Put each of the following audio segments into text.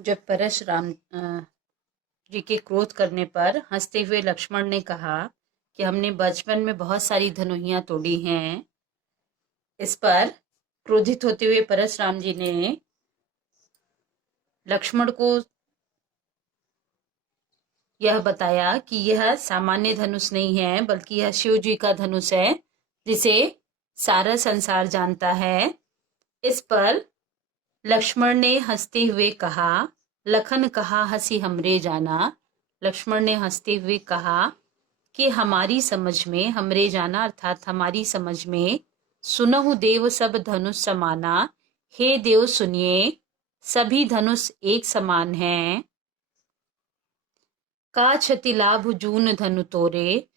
जब परशुराम जी के क्रोध करने पर हंसते हुए लक्ष्मण ने कहा कि हमने बचपन में बहुत सारी धनुहियां तोड़ी हैं। इस पर क्रोधित होते हुए परशुराम जी ने लक्ष्मण को यह बताया कि यह सामान्य धनुष नहीं है, बल्कि यह शिव जी का धनुष है, जिसे सारा संसार जानता है। इस पर लक्ष्मण ने हंसते हुए कहा, लखन कहा हंसी हमरे जाना। लक्ष्मण ने हंसते हुए कहा कि हमारी समझ में, हमरे जाना अर्थात हमारी समझ में, सुनहु देव सब धनुष समाना। हे देव सुनिए, सभी धनुष एक समान हैं। का क्षति लाभ जून धनु तोरे।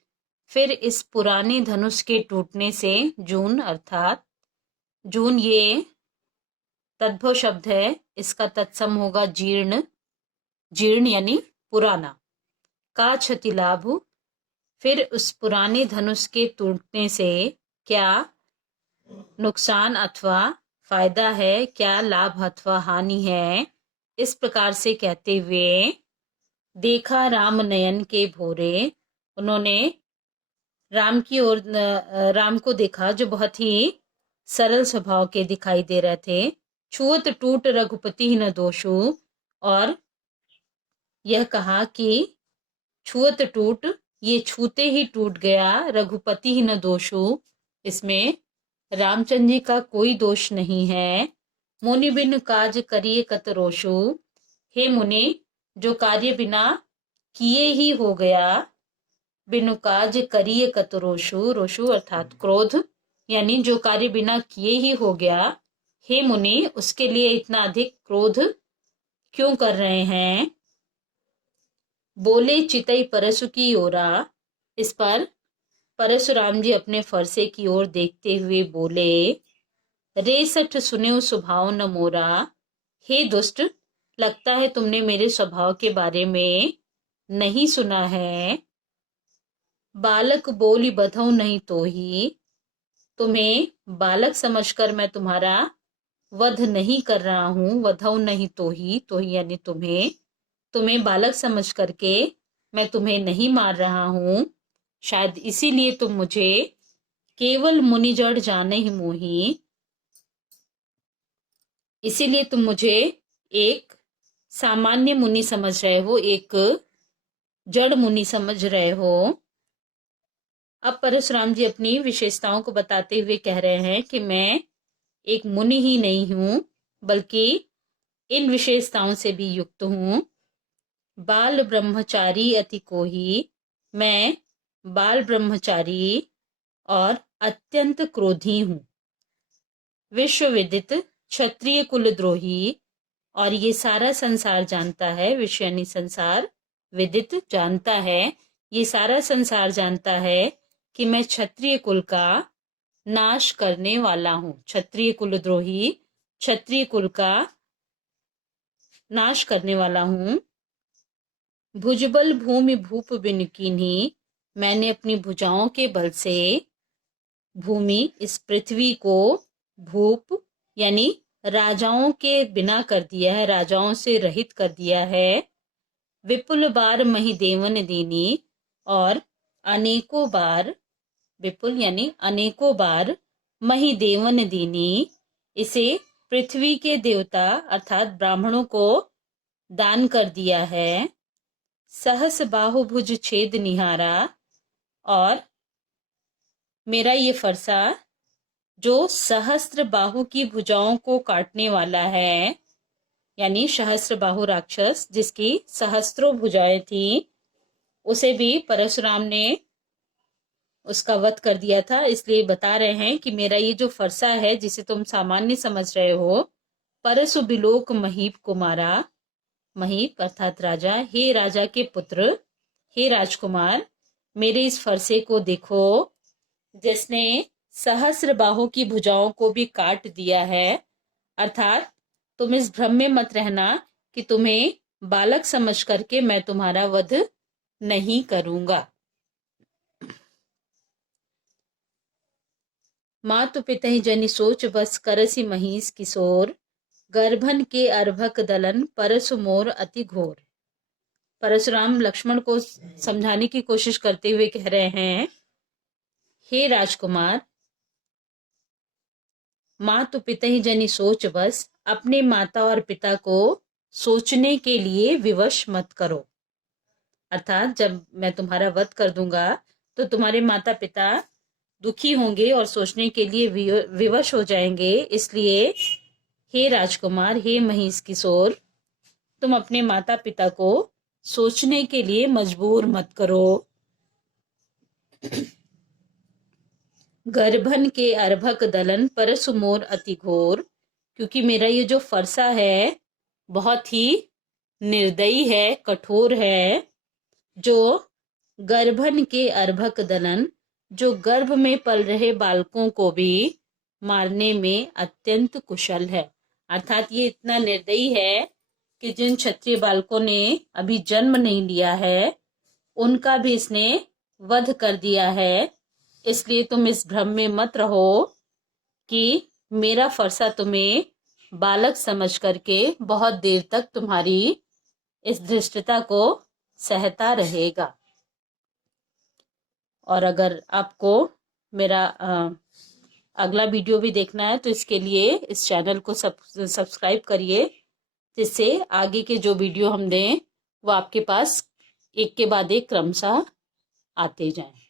फिर इस पुराने धनुष के टूटने से, जून अर्थात जून ये तद्भव शब्द है, इसका तत्सम होगा जीर्ण। जीर्ण यानी पुराना। का क्षति लाभ, फिर उस पुराने धनुष के टूटने से क्या नुकसान अथवा फायदा है, क्या लाभ अथवा हानि है। इस प्रकार से कहते हुए देखा राम नयन के भोरे। उन्होंने राम की ओर, राम को देखा जो बहुत ही सरल स्वभाव के दिखाई दे रहे थे। छुअत टूट रघुपति न दोषु, और यह कहा कि छुअत टूट, ये छूते ही टूट गया, रघुपति ही न दोषु, इसमें रामचंद्र जी का कोई दोष नहीं है। मुनि बिन काज करिए कत रोषु। हे मुनि, जो कार्य बिना किए ही हो गया, बिनु काज करिए कत रोषु, रोषु अर्थात क्रोध, यानी जो कार्य बिना किए ही हो गया, हे मुनि उसके लिए इतना अधिक क्रोध क्यों कर रहे हैं। बोले चितई परसु की ओरा। इस पर परशुराम जी अपने फरसे की ओर देखते हुए बोले, रे सठ सुने स्वभाव न मोरा। हे दुष्ट, लगता है तुमने मेरे स्वभाव के बारे में नहीं सुना है। बालक बोली बधौ नहीं तो ही, तुम्हें बालक समझकर मैं तुम्हारा वध नहीं कर रहा हूं। वधौ नहीं तो ही यानी तुम्हें बालक समझ करके मैं तुम्हें नहीं मार रहा हूं। शायद इसीलिए तुम मुझे केवल मुनि जड़ जाने ही मोही, इसीलिए तुम मुझे एक सामान्य मुनि समझ रहे हो, एक जड़ मुनि समझ रहे हो। अब परशुराम जी अपनी विशेषताओं को बताते हुए कह रहे हैं कि मैं एक मुनि ही नहीं हूं, बल्कि इन विशेषताओं से भी युक्त हूं। बाल ब्रह्मचारी अति कोही, मैं बाल ब्रह्मचारी और अत्यंत क्रोधी हूं। विश्व विदित क्षत्रिय कुलद्रोही, और ये सारा संसार जानता है, विश्व यानी संसार, विदित जानता है, ये सारा संसार जानता है कि मैं क्षत्रिय कुल का नाश करने वाला हूं। क्षत्रिय कुलद्रोही, क्षत्रिय कुल का नाश करने वाला हूं। भुजबल भूमि भूप बिन कीन्ही, मैंने अपनी भुजाओं के बल से भूमि, इस पृथ्वी को, भूप यानी राजाओं के बिना कर दिया है, राजाओं से रहित कर दिया है। विपुल बार मही देवन दीनी, और अनेकों बार, विपुल यानी अनेकों बार, मही देवन दीनी, इसे पृथ्वी के देवता अर्थात ब्राह्मणों को दान कर दिया है। सहस बाहुभुज छेद निहारा, और मेरा ये फरसा जो सहस्त्र बाहु की भुजाओं को काटने वाला है, यानी सहस्त्र बाहु राक्षस जिसकी सहस्त्रों भुजाएं थी, उसे भी परशुराम ने उसका वध कर दिया था। इसलिए बता रहे हैं कि मेरा ये जो फरसा है, जिसे तुम सामान्य समझ रहे हो, परसु बिलोक महीप कुमारा, महीप अर्थात राजा, हे राजा के पुत्र, हे राजकुमार, मेरे इस फरसे को देखो, जिसने सहस्र बाहों की भुजाओं को भी काट दिया है। अर्थात तुम इस भ्रम में मत रहना कि तुम्हें बालक समझ करके मैं तुम्हारा वध नहीं करूंगा। मातु पितहि जनि सोच बस करसि महीस किशोर। गर्भन के अर्भक दलन परसु मोर अति घोर। परशुराम लक्ष्मण को समझाने की कोशिश करते हुए कह रहे हैं, हे राजकुमार, माँ तो पिता ही जनी सोच बस, अपने माता और पिता को सोचने के लिए विवश मत करो। अर्थात जब मैं तुम्हारा वध कर दूंगा तो तुम्हारे माता पिता दुखी होंगे और सोचने के लिए विवश हो जाएंगे। इसलिए हे राजकुमार, हे महिष किशोर, तुम अपने माता पिता को सोचने के लिए मजबूर मत करो। गर्भन के अर्भक दलन परसु मोर अति घोर, क्योंकि मेरा ये जो फरसा है बहुत ही निर्दयी है, कठोर है। जो गर्भन के अर्भक दलन, जो गर्भ में पल रहे बालकों को भी मारने में अत्यंत कुशल है। अर्थात ये इतना निर्दयी है कि जिन क्षत्रिय बालकों ने अभी जन्म नहीं लिया है उनका भी इसने वध कर दिया है। इसलिए तुम इस भ्रम में मत रहो कि मेरा फरसा तुम्हें बालक समझ करके बहुत देर तक तुम्हारी इस धृष्टता को सहता रहेगा। और अगर आपको मेरा अगला वीडियो भी देखना है तो इसके लिए इस चैनल को सब्सक्राइब करिए, जिससे आगे के जो वीडियो हम दें वो आपके पास एक के बाद एक क्रमशः आते जाएं।